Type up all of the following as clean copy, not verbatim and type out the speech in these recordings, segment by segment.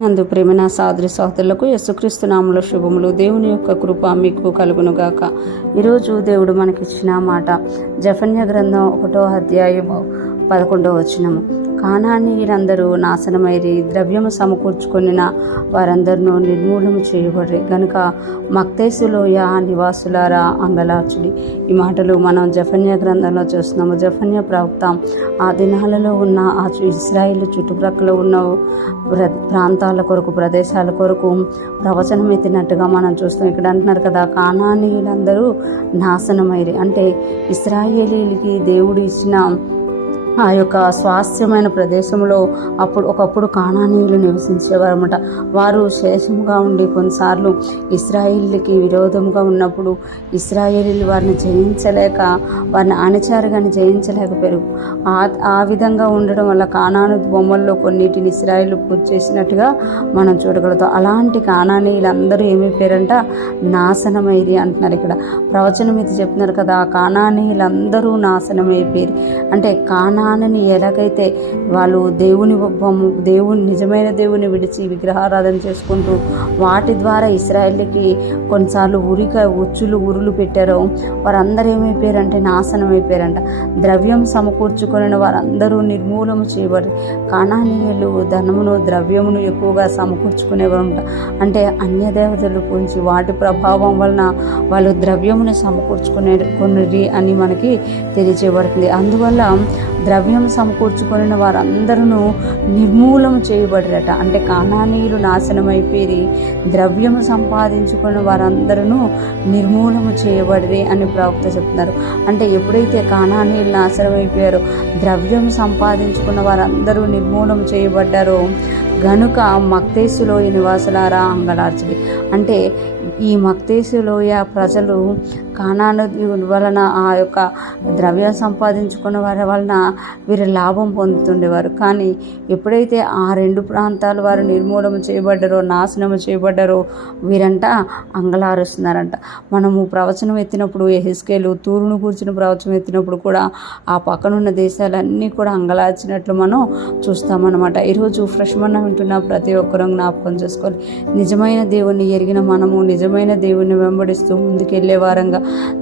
నందు ప్రేమ సోదరి సోదరులకు యేసుక్రీస్తు నామములో శుభములు. దేవుని యొక్క కృప మీకు కలుగునుగాక. ఈరోజు దేవుడు మనకిచ్చిన మాట జెఫన్యా గ్రంథం 1వ అధ్యాయము 11వ వచనము. కానానీయులందరూ నాశనమైరి, ద్రవ్యము సమకూర్చుకొనిన వారందరినూ నిర్మూలము చేయబడి గనుక మక్తేసులోయ నివాసులారా అంగలార్చుడి. ఈ మాటలు మనం జెఫన్యా గ్రంథంలో చూస్తున్నాము. జెఫన్యా ప్రవక్త ఆ దినాలలో ఉన్న ఆ ఇశ్రాయేల్ చుట్టుప్రక్కల ఉన్న ప్రాంతాల కొరకు, ప్రదేశాల కొరకు ప్రవచనం ఎత్తినట్టుగా మనం చూస్తాం. ఇక్కడ అంటున్నారు కదా, కానానీయులందరూ నాశనమైరి అంటే ఇశ్రాయేలీలకి దేవుడు ఇచ్చిన ఆ యొక్క స్వాస్థ్యమైన ప్రదేశంలో ఒకప్పుడు కానానీయులు నివసించేవారన్నమాట. వారు శేషముగా ఉండి కొన్నిసార్లు ఇశ్రాయేలీలకి విరోధంగా ఉన్నప్పుడు ఇశ్రాయేలీలు వారిని జయించలేక, వారిని అణచారుగాని జయించలేకపోయారు. ఆ విధంగా ఉండడం వల్ల కానాను బొమ్మల్లో కొన్నిటిని ఇశ్రాయేలు పూర్తి చేసినట్టుగా మనం చూడగలుగుతాం. అలాంటి కానానీయులందరూ ఏమైపోయారంట, నాశనమైరి అంటున్నారు. ఇక్కడ ప్రవచనం ఇది చెప్తున్నారు కదా, కానానీయులందరూ నాశనమైపోయారు అంటే కానానని ఎలాగైతే వాళ్ళు దేవుని నిజమైన దేవుని విడిచి విగ్రహారాధన చేసుకుంటూ వాటి ద్వారా ఇశ్రాయేలుకి కొన్నిసార్లు ఉరులు పెట్టారో వారందరూ ఏమైపోయారంటే నాశనం అయిపోయారంట. ద్రవ్యం సమకూర్చుకుని వారందరూ నిర్మూలన చేయబడి, కానానీయులు ధనమును ద్రవ్యమును ఎక్కువగా సమకూర్చుకునేవారంట. అంటే అన్యదేవతలు పూజించి వాటి ప్రభావం వలన వాళ్ళు ద్రవ్యమును సమకూర్చుకునేది అని మనకి తెలియజేయబడుతుంది. అందువల్ల ద్రవ్యం సమకూర్చుకుని వారందరూ నిర్మూలన చేయబడిరట. అంటే కానానీయులు నాశనమైపోయి ద్రవ్యము సంపాదించుకుని వారందరూ నిర్మూలన చేయబడిరి అని ప్రవక్త చెప్తున్నారు. అంటే ఎప్పుడైతే కానానీయులు నాశనమైపోయారో, ద్రవ్యం సంపాదించుకున్న వారందరూ నిర్మూలన చేయబడ్డారో గనుక మక్తేసులోయ నివాసులారా అంగలార్చుడి. అంటే ఈ మక్తేసులోయ ప్రజలు కానాను వలన ఆ యొక్క ద్రవ్యం సంపాదించుకున్న వారి వలన వీరు లాభం పొందుతుండేవారు. కానీ ఎప్పుడైతే ఆ రెండు ప్రాంతాలు వారు నిర్మూలన చేయబడ్డారో, నాశనం చేయబడ్డారో వీరంట అంగలారుస్తున్నారంట. మనము ప్రవచనం ఎత్తినప్పుడు యెహెజ్కేలు తూరును కూర్చుని ప్రవచనం ఎత్తినప్పుడు కూడా ఆ పక్కనున్న దేశాలన్నీ కూడా అంగలార్చినట్లు మనం చూస్తామన్నమాట. ఈరోజు ఫ్రెష్ మనం వింటున్న ప్రతి ఒక్కరూ జ్ఞాపకం చేసుకోవాలి. నిజమైన దేవుణ్ణి ఎరిగిన మనము నిజమైన దేవుణ్ణి వెంబడిస్తూ ముందుకెళ్లే వారంగా,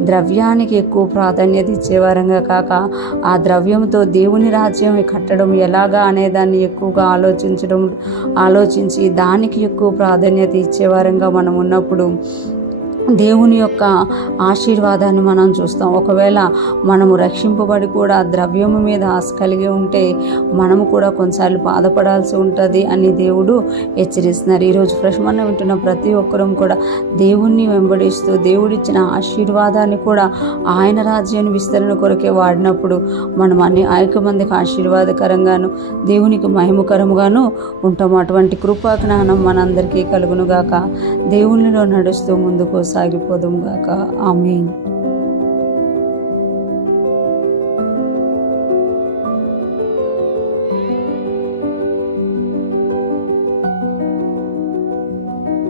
ద్రవ్యానికి ఎక్కువ ప్రాధాన్యత ఇచ్చేవారంగా కాక ఆ ద్రవ్యంతో దేవుని రాజ్యం కట్టడం ఎలాగా అనేదాన్ని ఎక్కువగా ఆలోచించి దానికి ఎక్కువ ప్రాధాన్యత ఇచ్చేవారంగా మనం ఉన్నప్పుడు దేవుని యొక్క ఆశీర్వాదాన్ని మనం చూస్తాం. ఒకవేళ మనము రక్షింపబడి కూడా ద్రవ్యము మీద ఆశ కలిగి ఉంటే మనము కూడా కొన్నిసార్లు బాధపడాల్సి ఉంటుంది అని దేవుడు హెచ్చరిస్తున్నారు. ఈరోజు ఫ్రెష్ మనం వింటున్న ప్రతి ఒక్కరూ కూడా దేవుణ్ణి వెంబడిస్తూ దేవుడిచ్చిన ఆశీర్వాదాన్ని కూడా ఆయన రాజ్యాన్ని విస్తరణ కొరకే వాడినప్పుడు మనం అనేక మందికి ఆశీర్వాదకరంగాను దేవునికి మహిమకరంగాను ఉంటాము. అటువంటి కృపా జ్ఞానం మనందరికీ కలుగునుగాక. దేవునిలో నడుస్తూ ముందుకు సాగిపోదుం గాక. ఆమేన్.